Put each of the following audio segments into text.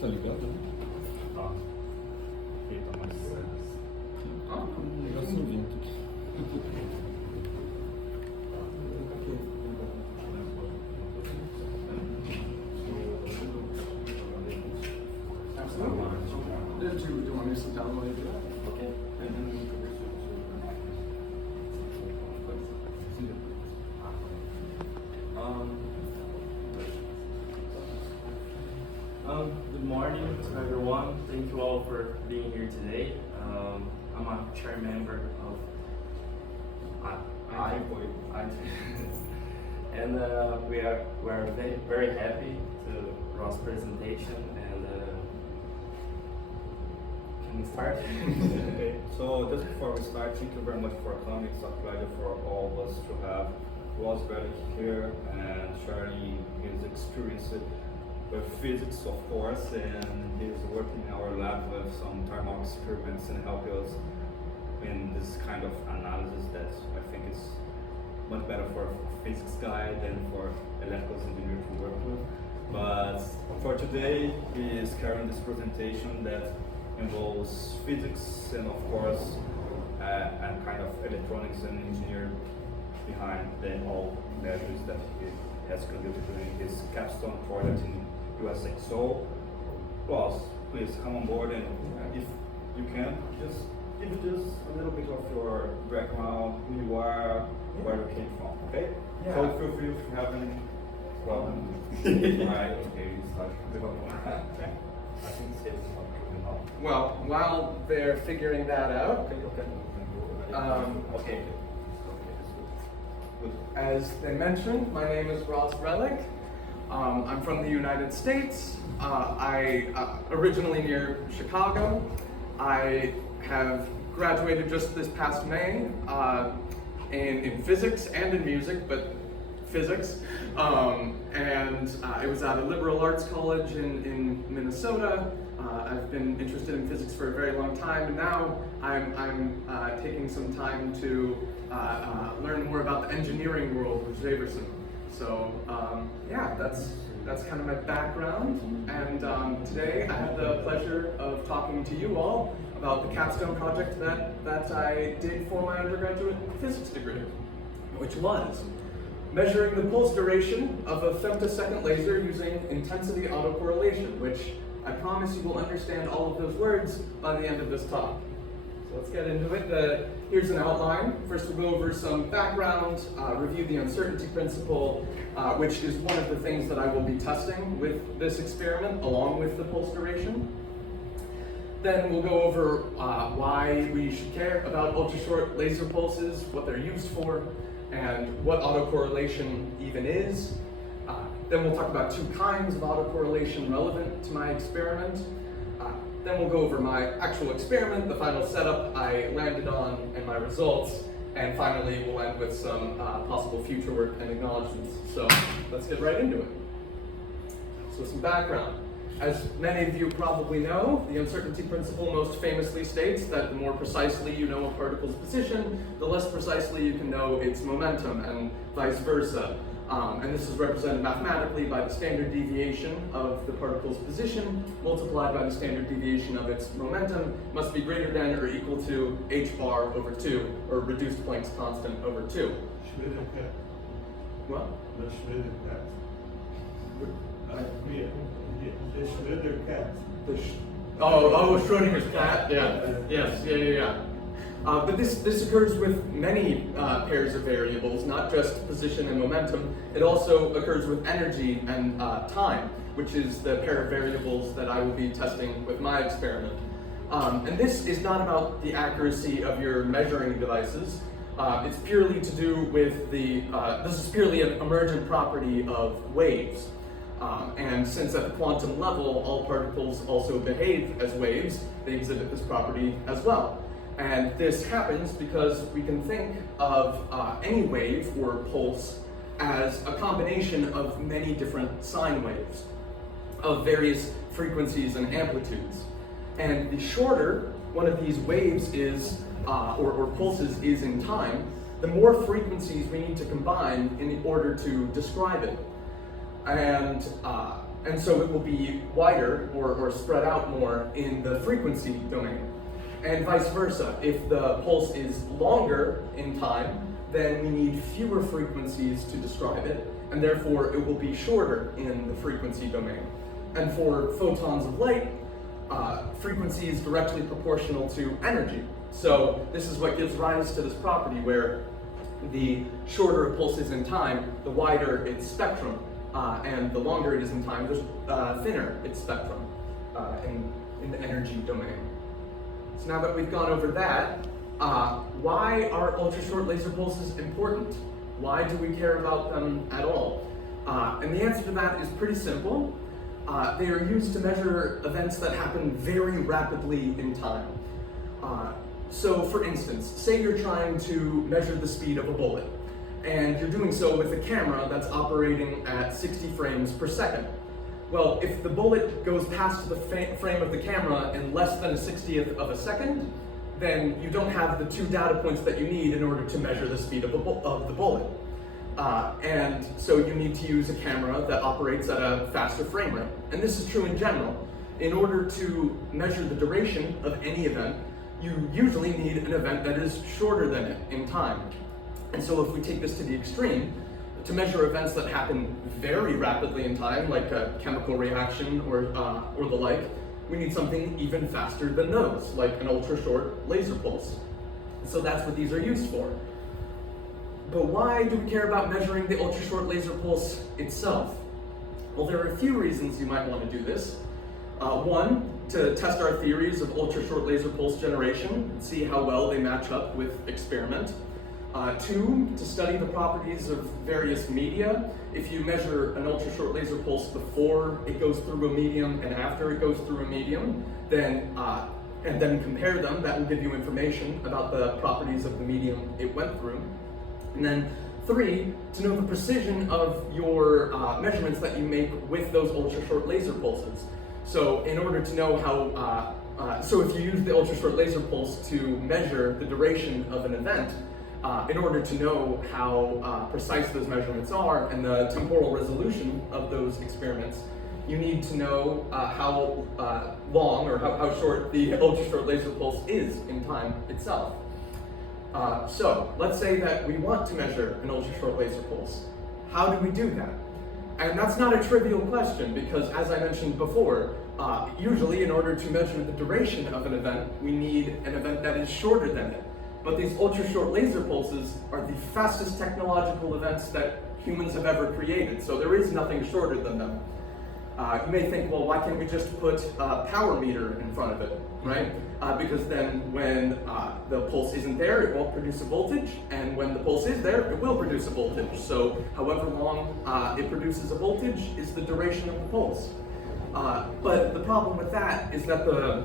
Tá ligado, né? Tá. Ele tá mais Um negócio no vento aqui. Do you want me to sit down while you do that? Okay. Good morning to everyone. Thank you all for being here today. I'm a chair member of and we are very happy to Ross' presentation and can we start? Okay, so just before we start, thank you very much for coming. It's a pleasure for all of us to have Ross here and sharing his experience with physics, of course, and he's working in our lab with some thermal experiments and help us in this kind of analysis that I think is much better for a physics guy than for electrical engineer to work with. But for today, he is carrying this presentation that involves physics and, of course, a kind of electronics and engineer behind all measures that he has conducted during his Capstone project in USA. So, Ross, please come on board, and if you can, just give us a little bit of your background, who you are, where you came from, okay? Yeah. So feel free if you have any problem. Alright, okay, we start. I think it's now. Well, while they're figuring that out, Okay. Good. as they mentioned, my name is Ross Relic. I'm from the United States. I originally near Chicago. I have graduated just this past May in physics and in music, but physics. And it was at a liberal arts college in Minnesota. I've been interested in physics for a very long time, and now I'm taking some time to learn more about the engineering world with Javerson. So yeah, that's kind of my background, and today I have the pleasure of talking to you all about the Capstone project that I did for my undergraduate physics degree, which was measuring the pulse duration of a femtosecond laser using intensity autocorrelation, which I promise you will understand all of those words by the end of this talk. So let's get into it. Here's an outline. First we'll go over some background, review the uncertainty principle, which is one of the things that I will be testing with this experiment along with the pulse duration. Then we'll go over why we should care about ultra-short laser pulses, what they're used for, and what autocorrelation even is. Then we'll talk about two kinds of autocorrelation relevant to my experiment. Then we'll go over my actual experiment, the final setup I landed on, and my results. And finally, we'll end with some possible future work and acknowledgements. So let's get right into it. So some background. As many of you probably know, the uncertainty principle most famously states that the more precisely you know a particle's position, the less precisely you can know its momentum, and vice versa. And this is represented mathematically by the standard deviation of the particle's position multiplied by the standard deviation of its momentum must be greater than or equal to h bar over 2, or reduced Planck's constant over 2. What? The Schroeder cat. The Schroeder cat. Schrodinger's cat? Yeah. Yes, yeah. But this occurs with many pairs of variables, not just position and momentum. It also occurs with energy and time, which is the pair of variables that I will be testing with my experiment. And this is not about the accuracy of your measuring devices. It's purely to do with this is purely an emergent property of waves. And since at the quantum level, all particles also behave as waves, they exhibit this property as well. And this happens because we can think of any wave or pulse as a combination of many different sine waves of various frequencies and amplitudes. And the shorter one of these waves is, or pulses is in time, the more frequencies we need to combine in order to describe it. And so it will be wider or spread out more in the frequency domain. And vice versa. If the pulse is longer in time, then we need fewer frequencies to describe it, and therefore it will be shorter in the frequency domain. And for photons of light, frequency is directly proportional to energy. So this is what gives rise to this property where the shorter a pulse is in time, the wider its spectrum, and the longer it is in time, the thinner its spectrum in the energy domain. So now that we've gone over that, why are ultra-short laser pulses important? Why do we care about them at all? And the answer to that is pretty simple. They are used to measure events that happen very rapidly in time. So for instance, say you're trying to measure the speed of a bullet, and you're doing so with a camera that's operating at 60 frames per second. Well, if the bullet goes past the frame of the camera in less than a 60th of a second, then you don't have the two data points that you need in order to measure the speed of the bullet. And so you need to use a camera that operates at a faster frame rate. And this is true in general. In order to measure the duration of any event, you usually need an event that is shorter than it in time. And so if we take this to the extreme, to measure events that happen very rapidly in time, like a chemical reaction or the like, we need something even faster than those, like an ultra-short laser pulse. So that's what these are used for. But why do we care about measuring the ultra-short laser pulse itself? Well, there are a few reasons you might want to do this. One, to test our theories of ultra-short laser pulse generation and see how well they match up with experiment. Two, to study the properties of various media. If you measure an ultra-short laser pulse before it goes through a medium and after it goes through a medium, then and then compare them, that will give you information about the properties of the medium it went through. And then three, to know the precision of your measurements that you make with those ultra-short laser pulses. So in order to know how, so if you use the ultra-short laser pulse to measure the duration of an event, in order to know how precise those measurements are and the temporal resolution of those experiments, you need to know how long or how short the ultra-short laser pulse is in time itself. So let's say that we want to measure an ultra-short laser pulse. How do we do that? And that's not a trivial question because, as I mentioned before, usually in order to measure the duration of an event, we need an event that is shorter than it. But these ultra-short laser pulses are the fastest technological events that humans have ever created, so there is nothing shorter than them. You may think, well, why can't we just put a power meter in front of it, right? Because then when the pulse isn't there, it won't produce a voltage, and when the pulse is there, it will produce a voltage. So however long it produces a voltage is the duration of the pulse. But the problem with that is that the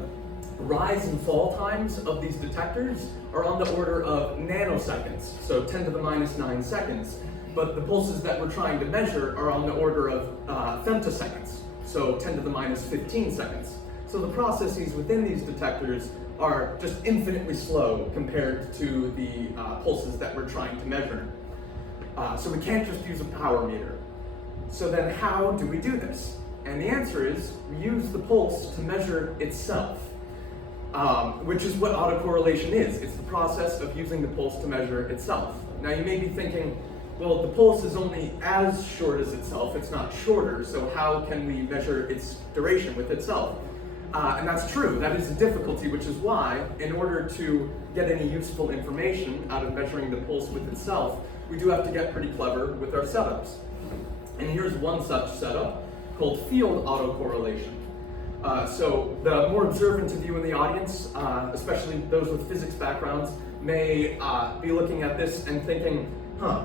rise and fall times of these detectors are on the order of nanoseconds, so 10 to the minus 9 seconds. But the pulses that we're trying to measure are on the order of femtoseconds, so 10 to the minus 15 seconds. So the processes within these detectors are just infinitely slow compared to the pulses that we're trying to measure. So we can't just use a power meter. So then how do we do this? And the answer is we use the pulse to measure itself. Which is what autocorrelation is. It's the process of using the pulse to measure itself. Now you may be thinking, well, the pulse is only as short as itself, it's not shorter, so how can we measure its duration with itself? And that's true, that is a difficulty, which is why, in order to get any useful information out of measuring the pulse with itself, we do have to get pretty clever with our setups. And here's one such setup called field autocorrelation. So the more observant of you in the audience, especially those with physics backgrounds, may be looking at this and thinking,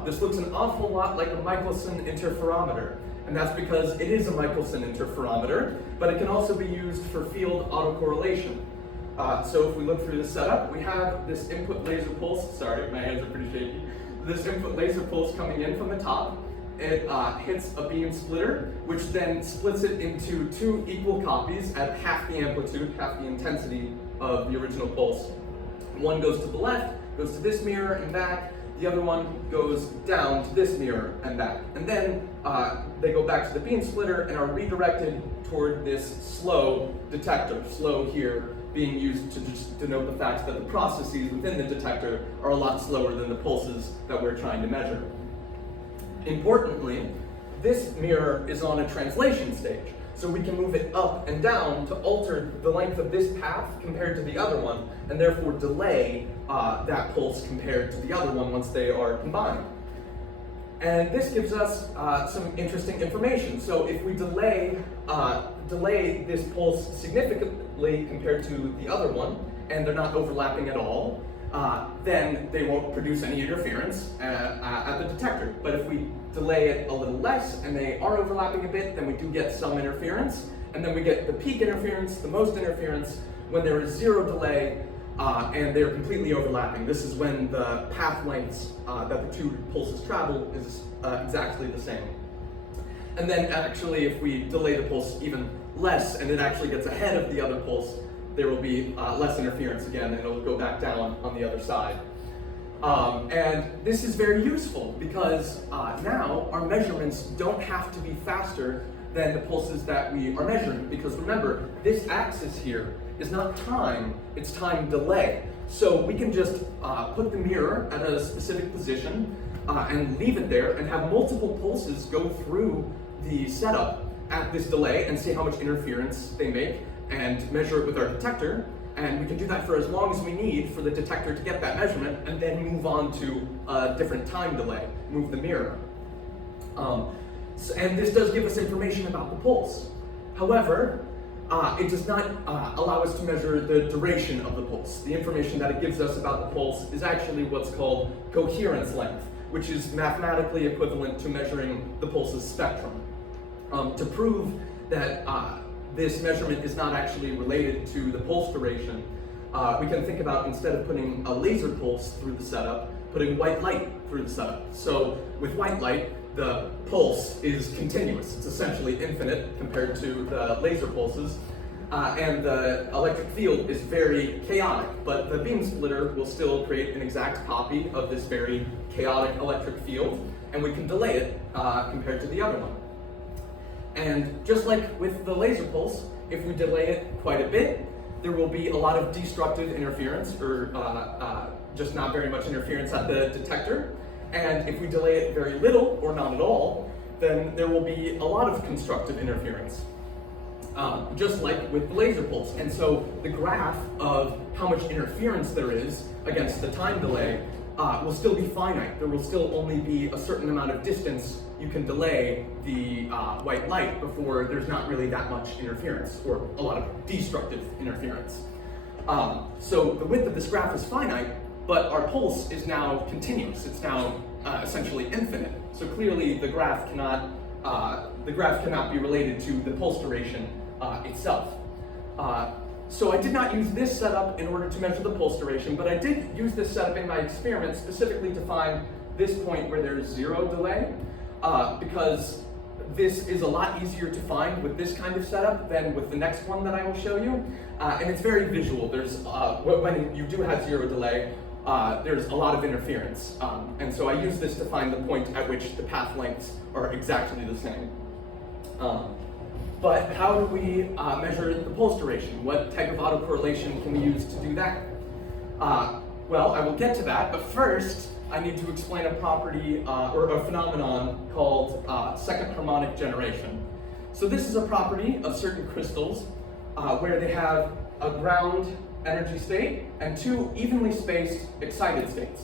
this looks an awful lot like a Michelson interferometer. And that's because it is a Michelson interferometer, but it can also be used for field autocorrelation. So if we look through the setup, we have this input laser pulse. Sorry, my hands are pretty shaky. This input laser pulse coming in from the top. It hits a beam splitter, which then splits it into two equal copies at half the amplitude, half the intensity of the original pulse. One goes to the left, goes to this mirror and back. The other one goes down to this mirror and back. And then they go back to the beam splitter and are redirected toward this slow detector, slow here being used to just denote the fact that the processes within the detector are a lot slower than the pulses that we're trying to measure. Importantly, this mirror is on a translation stage, so we can move it up and down to alter the length of this path compared to the other one, and therefore delay that pulse compared to the other one once they are combined. And this gives us some interesting information. So if we delay this pulse significantly compared to the other one, and they're not overlapping at all, then they won't produce any interference at the detector. But if we delay it a little less and they are overlapping a bit, then we do get some interference. And then we get the peak interference, the most interference, when there is zero delay and they're completely overlapping. This is when the path lengths that the two pulses travel is exactly the same. And then actually, if we delay the pulse even less and it actually gets ahead of the other pulse, there will be less interference again, and it'll go back down on the other side. And this is very useful because now our measurements don't have to be faster than the pulses that we are measuring, because remember, this axis here is not time, it's time delay. So we can just put the mirror at a specific position and leave it there and have multiple pulses go through the setup at this delay and see how much interference they make and measure it with our detector. And we can do that for as long as we need for the detector to get that measurement, and then move on to a different time delay, move the mirror. And this does give us information about the pulse. However, it does not allow us to measure the duration of the pulse. The information that it gives us about the pulse is actually what's called coherence length, which is mathematically equivalent to measuring the pulse's spectrum. To prove that this measurement is not actually related to the pulse duration, we can think about, instead of putting a laser pulse through the setup, putting white light through the setup. So with white light, the pulse is continuous. It's essentially infinite compared to the laser pulses. And the electric field is very chaotic, but the beam splitter will still create an exact copy of this very chaotic electric field, and we can delay it compared to the other one. And just like with the laser pulse, if we delay it quite a bit, there will be a lot of destructive interference, or just not very much interference at the detector. And if we delay it very little or not at all, then there will be a lot of constructive interference, just like with the laser pulse. And so the graph of how much interference there is against the time delay will still be finite. There will still only be a certain amount of distance you can delay the white light before there's not really that much interference, or a lot of destructive interference. So the width of this graph is finite, but our pulse is now continuous. It's now essentially infinite. So clearly the graph cannot be related to the pulse duration itself. So I did not use this setup in order to measure the pulse duration, but I did use this setup in my experiment specifically to find this point where there is zero delay, because this is a lot easier to find with this kind of setup than with the next one that I will show you. And it's very visual. There's when you do have zero delay, there's a lot of interference. And so I use this to find the point at which the path lengths are exactly the same. But how do we measure the pulse duration? What type of autocorrelation can we use to do that? Well, I will get to that, but first I need to explain a property or a phenomenon called second harmonic generation. So this is a property of certain crystals where they have a ground energy state and two evenly spaced excited states.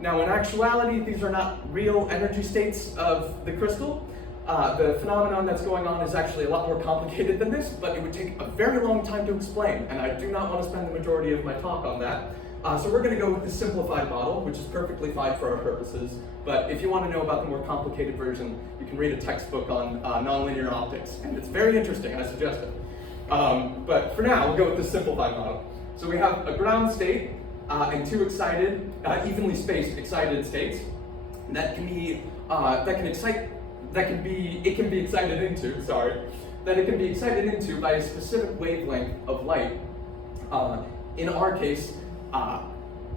Now in actuality, these are not real energy states of the crystal. The phenomenon that's going on is actually a lot more complicated than this, but it would take a very long time to explain, and I do not want to spend the majority of my talk on that. So we're going to go with the simplified model, which is perfectly fine for our purposes, but if you want to know about the more complicated version, you can read a textbook on nonlinear optics, and it's very interesting, I suggest it. But for now, we'll go with the simplified model. So we have a ground state and two excited, evenly spaced excited states that can be excited into by a specific wavelength of light. In our case,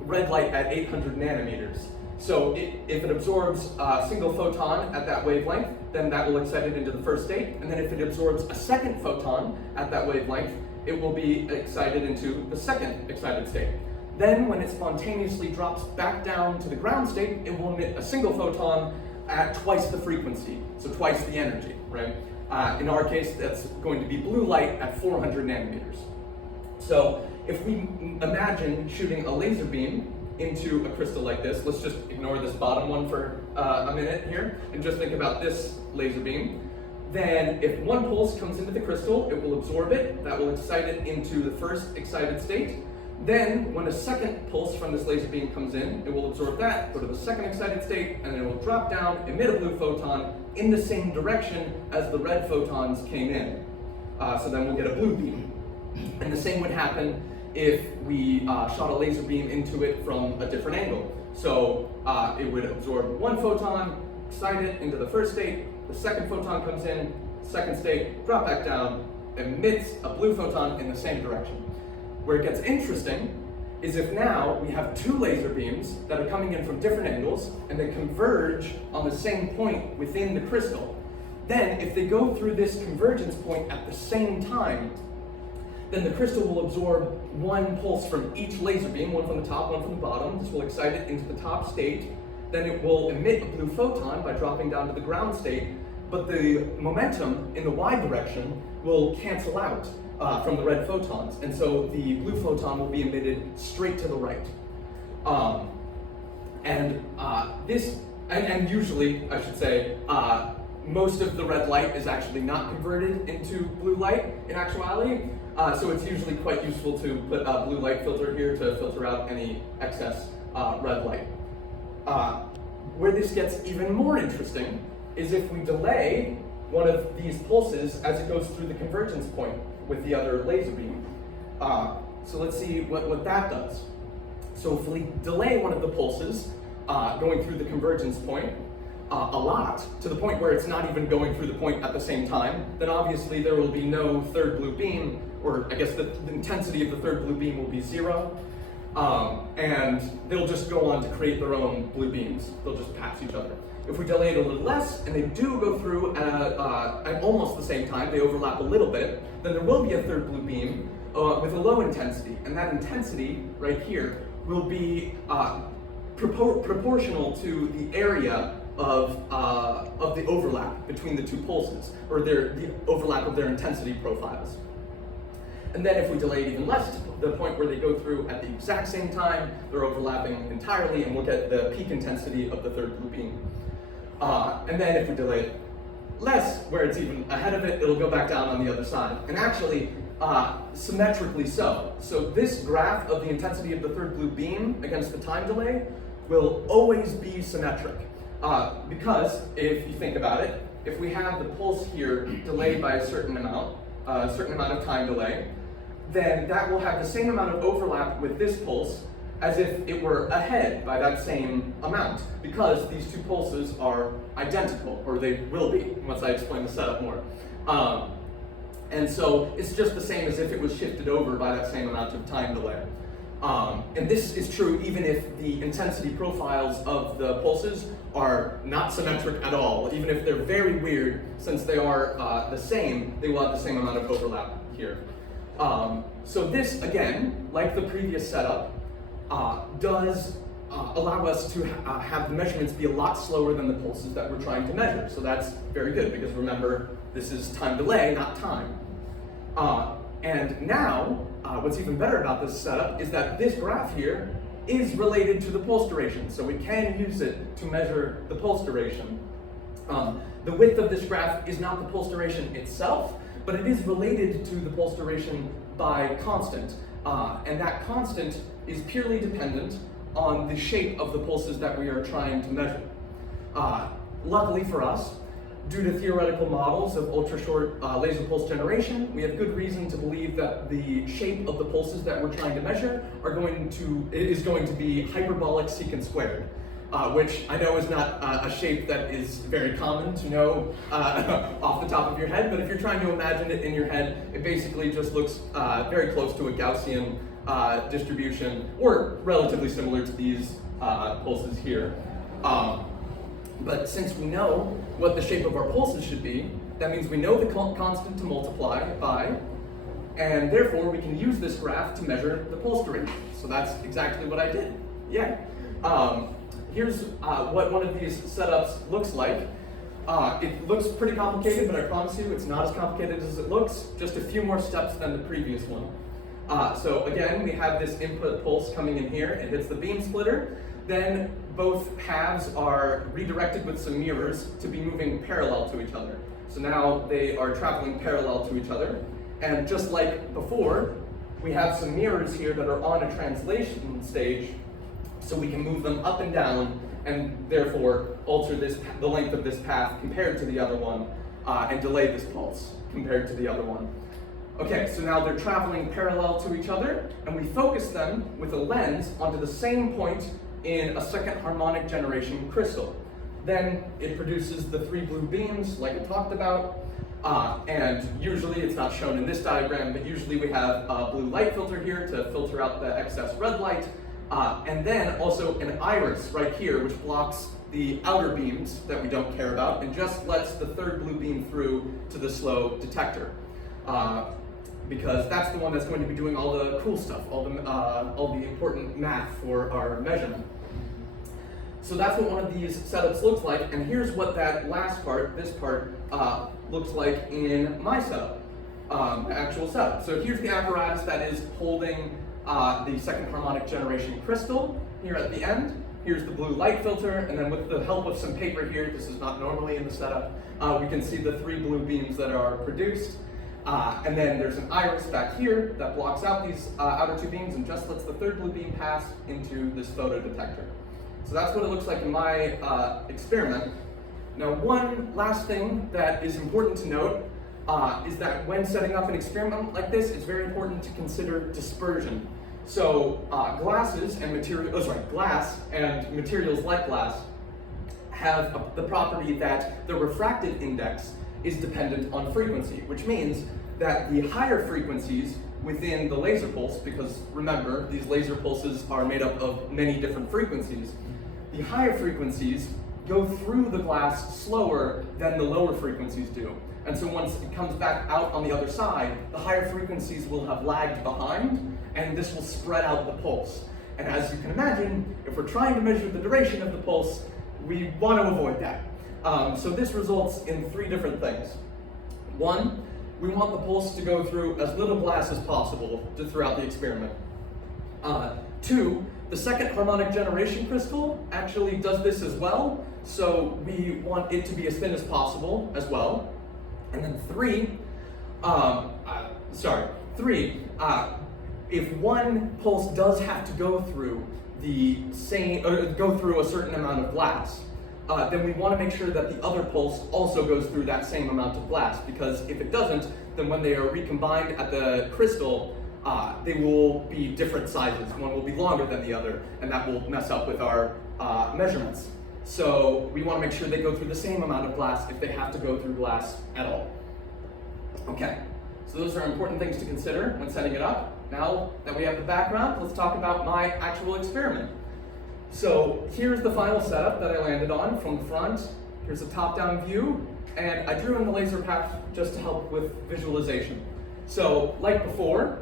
red light at 800 nanometers. So if it absorbs a single photon at that wavelength, then that will excite it into the first state. And then if it absorbs a second photon at that wavelength, it will be excited into the second excited state. Then when it spontaneously drops back down to the ground state, it will emit a single photon at twice the frequency, so twice the energy, right? In our case, that's going to be blue light at 400 nanometers. So if we imagine shooting a laser beam into a crystal like this, let's just ignore this bottom one for a minute here, and just think about this laser beam. Then if one pulse comes into the crystal, it will absorb it, that will excite it into the first excited state. Then when a second pulse from this laser beam comes in, it will absorb that, go to the second excited state, and then it will drop down, emit a blue photon in the same direction as the red photons came in. So then we'll get a blue beam. And the same would happen if we shot a laser beam into it from a different angle. So it would absorb one photon, excite it into the first state, the second photon comes in, second state, drop back down, emits a blue photon in the same direction. Where it gets interesting is if now we have two laser beams that are coming in from different angles and they converge on the same point within the crystal. Then if they go through this convergence point at the same time, then the crystal will absorb one pulse from each laser beam, one from the top, one from the bottom. This will excite it into the top state. Then it will emit a blue photon by dropping down to the ground state, but the momentum in the y direction will cancel out from the red photons, and so the blue photon will be emitted straight to the right. And usually, I should say, most of the red light is actually not converted into blue light in actuality, so it's usually quite useful to put a blue light filter here to filter out any excess red light. Where this gets even more interesting is if we delay one of these pulses as it goes through the convergence point with the other laser beam. So let's see what that does. So if we delay one of the pulses going through the convergence point a lot, to the point where it's not even going through the point at the same time, then obviously there will be no third blue beam, or I guess the intensity of the third blue beam will be 0. And they'll just go on to create their own blue beams. They'll just pass each other. If we delay it a little less, and they do go through at almost the same time, they overlap a little bit, then there will be a third blue beam with a low intensity. And that intensity right here will be proportional to the area of the overlap between the two pulses, or the overlap of their intensity profiles. And then if we delay it even less to the point where they go through at the exact same time, they're overlapping entirely, and we'll get the peak intensity of the third blue beam. And then if we delay it less, where it's even ahead of it, it'll go back down on the other side. And actually, symmetrically so. So this graph of the intensity of the third blue beam against the time delay will always be symmetric. Because if you think about it, if we have the pulse here delayed by a certain amount of time delay, then that will have the same amount of overlap with this pulse as if it were ahead by that same amount, because these two pulses are identical, or they will be, once I explain the setup more. And so it's just the same as if it was shifted over by that same amount of time delay. And this is true even if the intensity profiles of the pulses are not symmetric at all. Even if they're very weird, since they are the same, they will have the same amount of overlap here. So this, again, like the previous setup, does allow us to have the measurements be a lot slower than the pulses that we're trying to measure. So that's very good, because remember, this is time delay, not time. And now, what's even better about this setup is that this graph here is related to the pulse duration, so we can use it to measure the pulse duration. The width of this graph is not the pulse duration itself, but it is related to the pulse duration by constant. And that constant is purely dependent on the shape of the pulses that we are trying to measure. Luckily for us, due to theoretical models of ultra-short laser pulse generation, we have good reason to believe that the shape of the pulses that we're trying to measure is going to be hyperbolic secant squared, which I know is not a shape that is very common to know off the top of your head, but if you're trying to imagine it in your head, it basically just looks very close to a Gaussian distribution, or relatively similar to these pulses here. But since we know what the shape of our pulses should be, that means we know the constant to multiply by, and therefore we can use this graph to measure the pulse duration. So that's exactly what I did. Yeah. Here's what one of these setups looks like. It looks pretty complicated, but I promise you it's not as complicated as it looks. Just a few more steps than the previous one. So again, we have this input pulse coming in here. It hits the beam splitter. Then both halves are redirected with some mirrors to be moving parallel to each other. So now they are traveling parallel to each other. And just like before, we have some mirrors here that are on a translation stage, so we can move them up and down and therefore alter the length of this path compared to the other one, and delay this pulse compared to the other one. Okay, so now they're traveling parallel to each other, and we focus them with a lens onto the same point in a second harmonic generation crystal. Then it produces the 3 blue beams like I talked about, and usually it's not shown in this diagram, but usually we have a blue light filter here to filter out the excess red light, and then also an iris right here which blocks the outer beams that we don't care about and just lets the 3rd blue beam through to the slow detector. Because that's the one that's going to be doing all the cool stuff, all the important math for our measurement. So that's what one of these setups looks like, and here's what that last part, this part, looks like in my setup, the actual setup. So here's the apparatus that is holding the second harmonic generation crystal here at the end. Here's the blue light filter, and then with the help of some paper here, this is not normally in the setup, we can see the 3 blue beams that are produced. And then there's an iris back here that blocks out these outer 2 beams and just lets the 3rd blue beam pass into this photodetector. So that's what it looks like in my experiment. Now, one last thing that is important to note is that when setting up an experiment like this, it's very important to consider dispersion. So glass and materials like glass have the property that the refractive index is dependent on frequency, which means that the higher frequencies within the laser pulse, because remember, these laser pulses are made up of many different frequencies, the higher frequencies go through the glass slower than the lower frequencies do. And so once it comes back out on the other side, the higher frequencies will have lagged behind, and this will spread out the pulse. And as you can imagine, if we're trying to measure the duration of the pulse, we want to avoid that. So this results in 3 different things. 1, we want the pulse to go through as little glass as possible throughout the experiment. 2, the second harmonic generation crystal actually does this as well, so we want it to be as thin as possible as well. And then 3, if one pulse does have to go through go through a certain amount of glass, then we want to make sure that the other pulse also goes through that same amount of glass, because if it doesn't, then when they are recombined at the crystal, they will be different sizes. One will be longer than the other, and that will mess up with our measurements. So we want to make sure they go through the same amount of glass if they have to go through glass at all. Okay, so those are important things to consider when setting it up. Now that we have the background, let's talk about my actual experiment. So here's the final setup that I landed on from the front. Here's a top-down view, and I drew in the laser path just to help with visualization. So like before,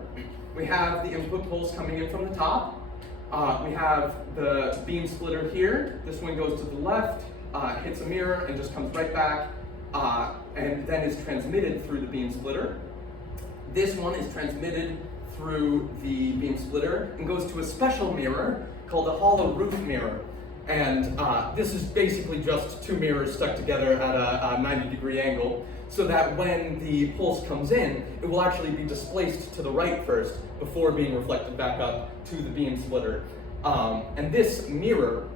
we have the input pulse coming in from the top. We have the beam splitter here. This one goes to the left, hits a mirror, and just comes right back, and then is transmitted through the beam splitter. This one is transmitted through the beam splitter and goes to a special mirror called a hollow roof mirror. And this is basically just 2 mirrors stuck together at a 90-degree angle, so that when the pulse comes in, it will actually be displaced to the right first before being reflected back up to the beam splitter. And this mirror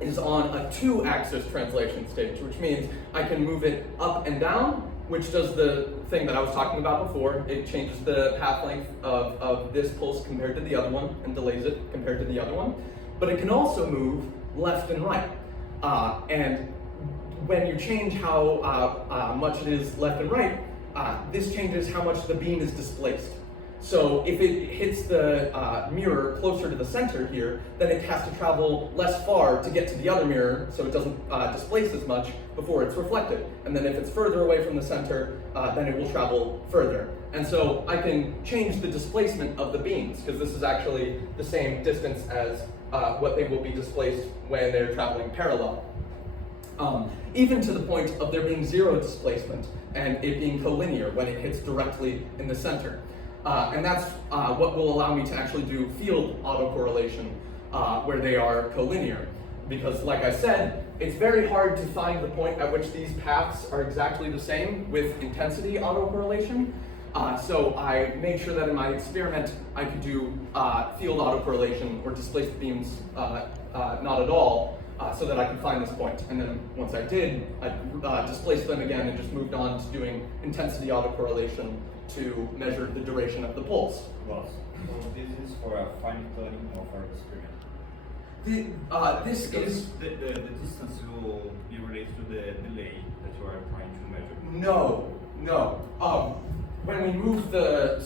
is on a 2-axis translation stage, which means I can move it up and down, which does the thing that I was talking about before. It changes the path length of this pulse compared to the other one and delays it compared to the other one. But it can also move left and right. And when you change how much it is left and right, this changes how much the beam is displaced. So if it hits the mirror closer to the center here, then it has to travel less far to get to the other mirror, so it doesn't displace as much before it's reflected. And then if it's further away from the center, then it will travel further. And so I can change the displacement of the beams, because this is actually the same distance as what they will be displaced when they're traveling parallel. Even to the point of there being 0 displacement and it being collinear when it hits directly in the center. And that's what will allow me to actually do field autocorrelation where they are collinear. Because like I said, it's very hard to find the point at which these paths are exactly the same with intensity autocorrelation. So I made sure that in my experiment I could do field autocorrelation or displace the beams not at all, so that I could find this point. And then once I did, I displaced them again and just moved on to doing intensity autocorrelation to measure the duration of the pulse. Ross, so this is for a fine tuning of our experiment. This is The distance will be related to the delay that you are trying to measure. no. When we move the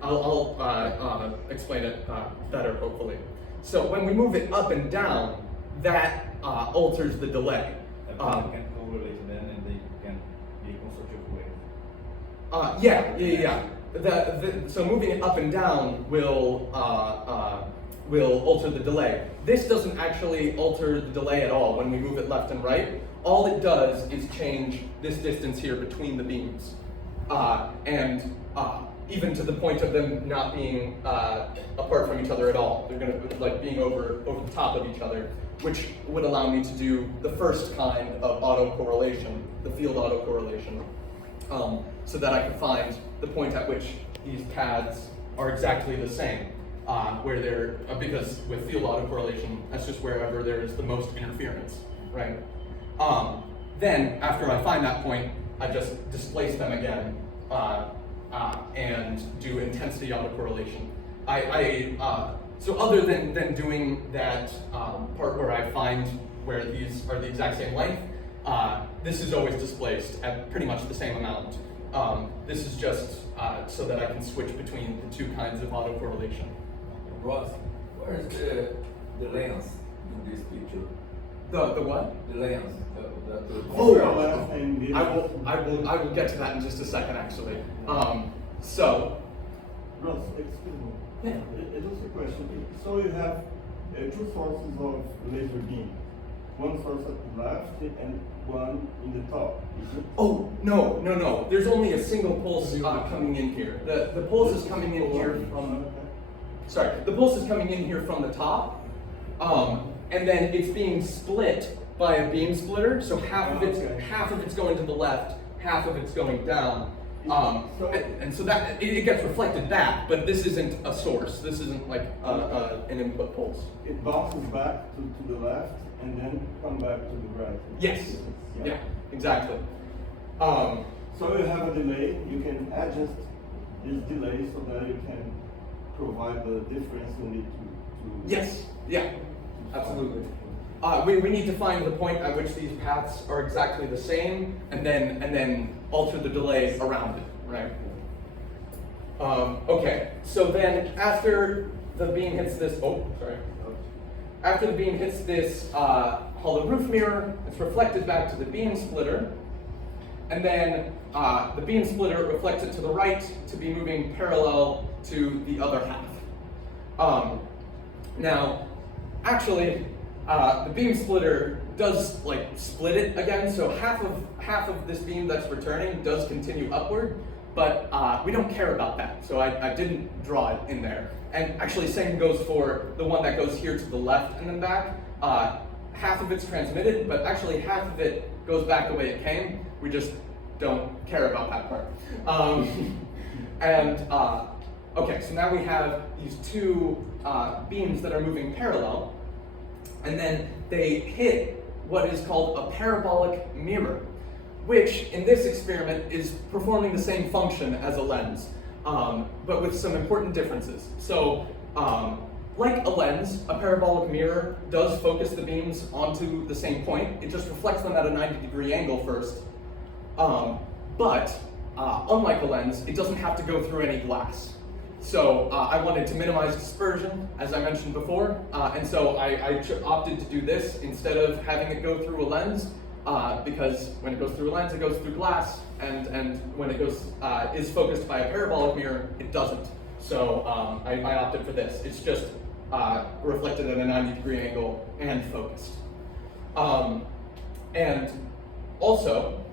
I'll explain it better hopefully. So when we move it up and down, that alters the delay. And you can correlate them and they can be constructive way. Yeah. So moving it up and down will alter the delay. This doesn't actually alter the delay at all when we move it left and right. All it does is change this distance here between the beams. And even to the point of them not being apart from each other at all. They're gonna like being over the top of each other, which would allow me to do the first kind of autocorrelation, the field autocorrelation, so that I could find the point at which these paths are exactly the same, where they're, because with field autocorrelation, that's just wherever there's the most interference, right? Then, after I find that point, I just displace them again, and do intensity autocorrelation. So other than doing that part where I find where these are the exact same length, this is always displaced at pretty much the same amount. This is just so that I can switch between the two kinds of autocorrelation. Ross, where is the lens in this picture? The what? The lens. Oh, Last name, video. I will get to that in just a second, actually. So, Ross, excuse me. Yeah. It was a question. So you have 2 sources of laser beam. One source at the left and one in the top. Is it? oh no. There's only a single pulse coming in here. The pulse is coming in here from. Sorry, the pulse is coming in here from the top, and then it's being split by a beam splitter. So half of it's going to the left, half of it's going down. And so that it gets reflected back, but this isn't a source. This isn't like an input pulse. It bounces back to the left and then come back to the right. Yes. Yeah. Exactly. So you have a delay. You can adjust this delay so that you can provide the difference you need to. Yes. Yeah. Absolutely. We need to find the point at which these paths are exactly the same, and then alter the delay around it, right? Okay, so then after the beam hits this, after the beam hits this hollow roof mirror, it's reflected back to the beam splitter, and then the beam splitter reflects it to the right to be moving parallel to the other half. Now, actually, the beam splitter does like split it again, so half of this beam that's returning does continue upward, but we don't care about that, so I didn't draw it in there. And actually, same goes for the one that goes here to the left and then back. Half of it's transmitted, but actually half of it goes back the way it came. We just don't care about that part. Okay, so now we have these two beams that are moving parallel. and then they hit what is called a parabolic mirror, which in this experiment is performing the same function as a lens, but with some important differences. So, like a lens, a parabolic mirror does focus the beams onto the same point. It just reflects them at a 90-degree angle first. But unlike a lens, it doesn't have to go through any glass. So I wanted to minimize dispersion, as I mentioned before, and so I opted to do this instead of having it go through a lens, because when it goes through a lens, it goes through glass, and when it is focused by a parabolic mirror, it doesn't. So I opted for this. It's just reflected at a 90-degree angle and focused. And also,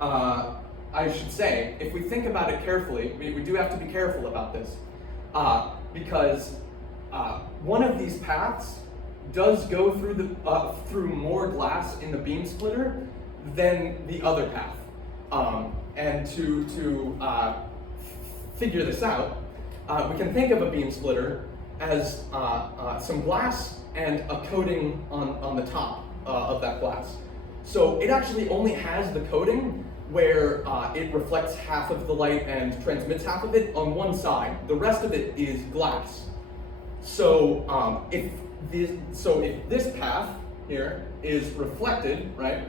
I should say, if we think about it carefully, we do have to be careful about this, because one of these paths does go through through more glass in the beam splitter than the other path. And to figure this out, we can think of a beam splitter as some glass and a coating on the top of that glass. So it actually only has the coating where it reflects half of the light and transmits half of it on one side. The rest of it is glass. So if this path here is reflected, right,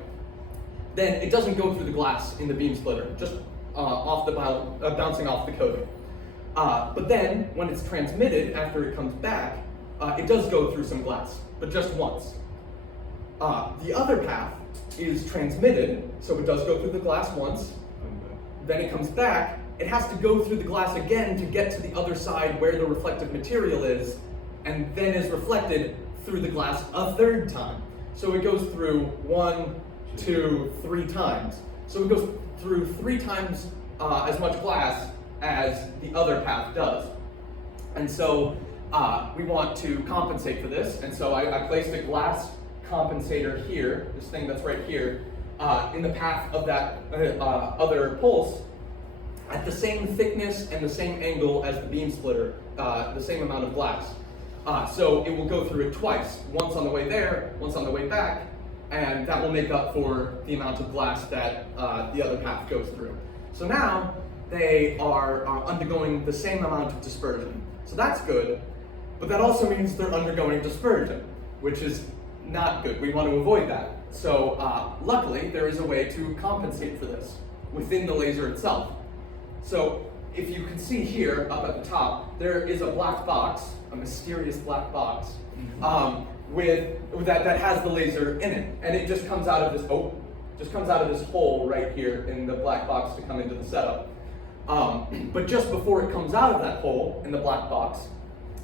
then it doesn't go through the glass in the beam splitter, just bouncing off the coating. But then when it's transmitted after it comes back, it does go through some glass, but just once. The other path is transmitted, so it does go through the glass once, then it comes back, it has to go through the glass again to get to the other side where the reflective material is, and then is reflected through the glass a third time. So it goes through 1, 2, 3 times. So it goes through 3 times as much glass as the other path does. And so we want to compensate for this, and so I placed a glass compensator here, this thing that's right here, in the path of that other pulse, at the same thickness and the same angle as the beam splitter, the same amount of glass. So it will go through it twice, once on the way there, once on the way back, and that will make up for the amount of glass that the other path goes through. So now they are undergoing the same amount of dispersion. So that's good, but that also means they're undergoing dispersion, which is not good. We want to avoid that. So luckily, there is a way to compensate for this within the laser itself. So if you can see here up at the top, there is a black box, a mysterious black box, that has the laser in it, and it just comes out of this hole right here in the black box to come into the setup. But just before it comes out of that hole in the black box,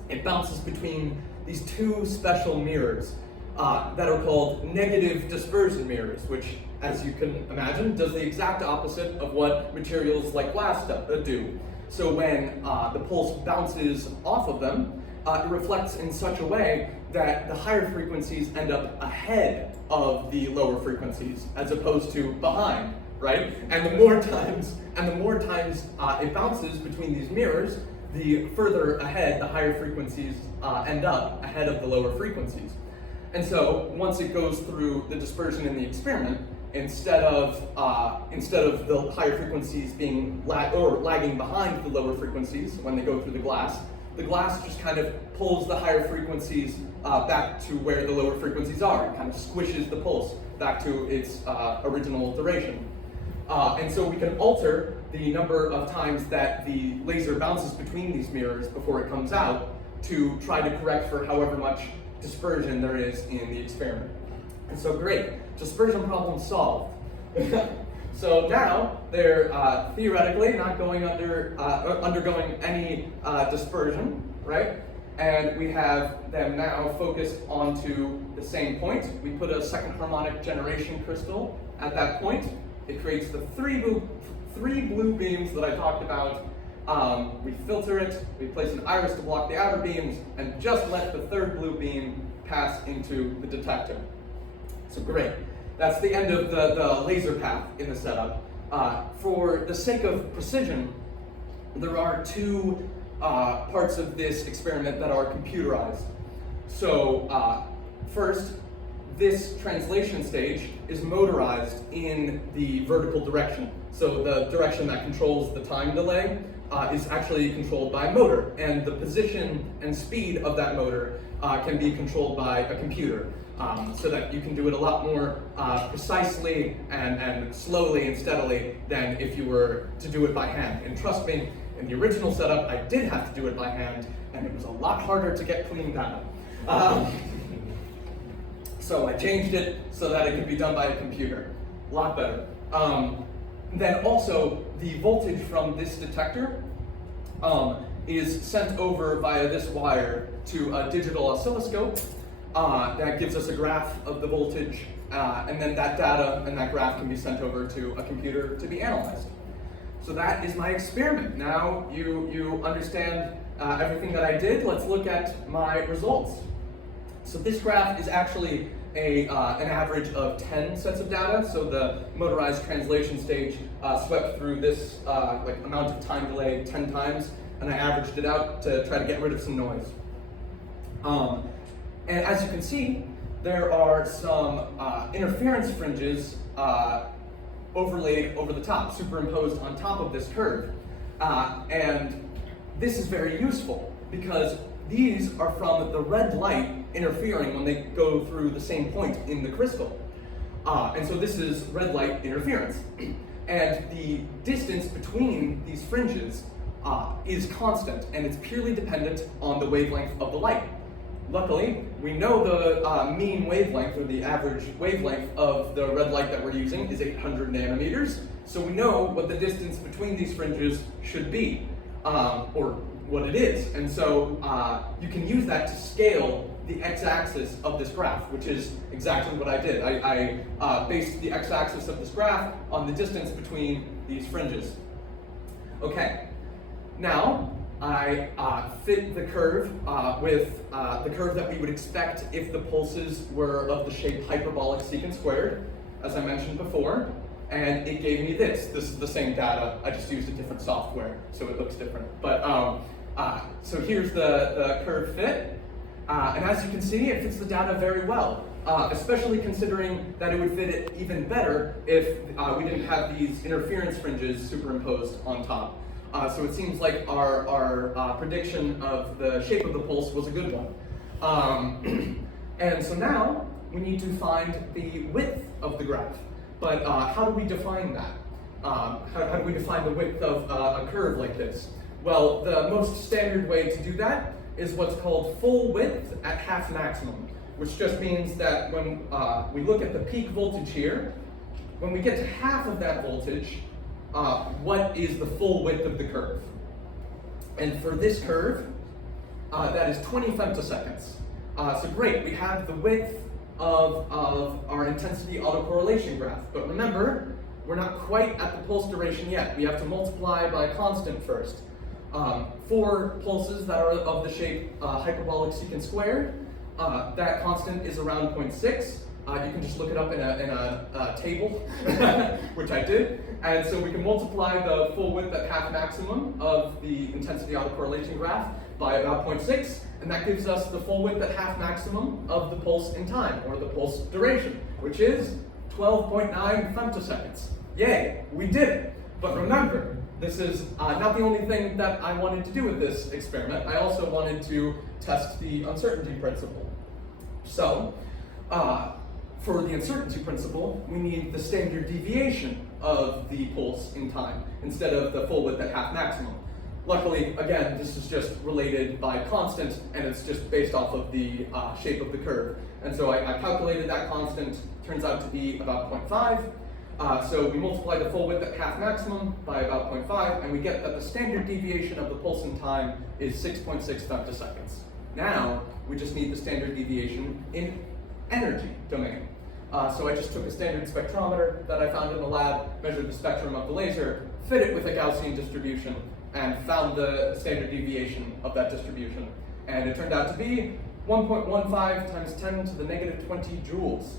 it bounces between these 2 special mirrors that are called negative dispersion mirrors, which, as you can imagine, does the exact opposite of what materials like glass do. So when the pulse bounces off of them, it reflects in such a way that the higher frequencies end up ahead of the lower frequencies, as opposed to behind, right? And the more times it bounces between these mirrors, the further ahead the higher frequencies end up ahead of the lower frequencies. And so once it goes through the dispersion in the experiment, instead of the higher frequencies being lagging behind the lower frequencies when they go through the glass just kind of pulls the higher frequencies back to where the lower frequencies are. It kind of squishes the pulse back to its original duration. And so we can alter the number of times that the laser bounces between these mirrors before it comes out to try to correct for however much dispersion there is in the experiment. And so great, dispersion problem solved. So now they're theoretically not undergoing any dispersion, right? And we have them now focused onto the same point. We put a second harmonic generation crystal at that point. It creates the three blue beams that I talked about. We filter it, we place an iris to block the outer beams, and just let the third blue beam pass into the detector. So great. That's the end of the laser path in the setup. For the sake of precision, there are 2 parts of this experiment that are computerized. So First, this translation stage is motorized in the vertical direction. So the direction that controls the time delay is actually controlled by a motor, and the position and speed of that motor can be controlled by a computer, so that you can do it a lot more precisely and slowly and steadily than if you were to do it by hand. And trust me, in the original setup, I did have to do it by hand, and it was a lot harder to get clean data. So I changed it so that it could be done by a computer. A lot better. Then also, the voltage from this detector is sent over via this wire to a digital oscilloscope that gives us a graph of the voltage, and then that data and that graph can be sent over to a computer to be analyzed. So that is my experiment. Now you understand everything that I did. Let's look at my results. So this graph is actually an average of 10 sets of data. So the motorized translation stage swept through this amount of time delay 10 times, and I averaged it out to try to get rid of some noise. And as you can see, there are some interference fringes overlaid over the top, superimposed on top of this curve. And this is very useful because these are from the red light interfering when they go through the same point in the crystal. And so this is red light interference. And the distance between these fringes is constant, and it's purely dependent on the wavelength of the light. Luckily, we know the mean wavelength, or the average wavelength of the red light that we're using is 800 nanometers, so we know what the distance between these fringes should be, or what it is. And so you can use that to scale the x-axis of this graph, which is exactly what I did. I based the x-axis of this graph on the distance between these fringes. Okay, now I fit the curve with the curve that we would expect if the pulses were of the shape hyperbolic secant squared, as I mentioned before, and it gave me this. This is the same data, I just used a different software, so it looks different. But so here's the curve fit, and as you can see, it fits the data very well, especially considering that it would fit it even better if we didn't have these interference fringes superimposed on top. So it seems like our prediction of the shape of the pulse was a good one. And so now we need to find the width of the graph. But how do we define that? How do we define the width of a curve like this? Well, the most standard way to do that is what's called full width at half maximum, which just means that when we look at the peak voltage here, when we get to half of that voltage, what is the full width of the curve? And for this curve, that is 20 femtoseconds. So great, we have the width of our intensity autocorrelation graph. But remember, we're not quite at the pulse duration yet. We have to multiply by a constant first. For pulses that are of the shape hyperbolic secant squared, that constant is around 0.6. You can just look it up in a table, which I did. And so we can multiply the full width at half maximum of the intensity autocorrelation graph by about 0.6, and that gives us the full width at half maximum of the pulse in time, or the pulse duration, which is 12.9 femtoseconds. Yay, we did it. But remember, this is not the only thing that I wanted to do with this experiment. I also wanted to test the uncertainty principle. So, for the uncertainty principle, we need the standard deviation of the pulse in time instead of the full width at half maximum. Luckily, again, this is just related by constant, and it's just based off of the shape of the curve. And so I calculated that constant, turns out to be about 0.5. So we multiply the full width at half maximum by about 0.5, and we get that the standard deviation of the pulse in time is 6.6 femtoseconds. Now, we just need the standard deviation in energy domain. So I just took a standard spectrometer that I found in the lab, measured the spectrum of the laser, fit it with a Gaussian distribution, and found the standard deviation of that distribution. And it turned out to be 1.15 times 10 to the negative 20 joules.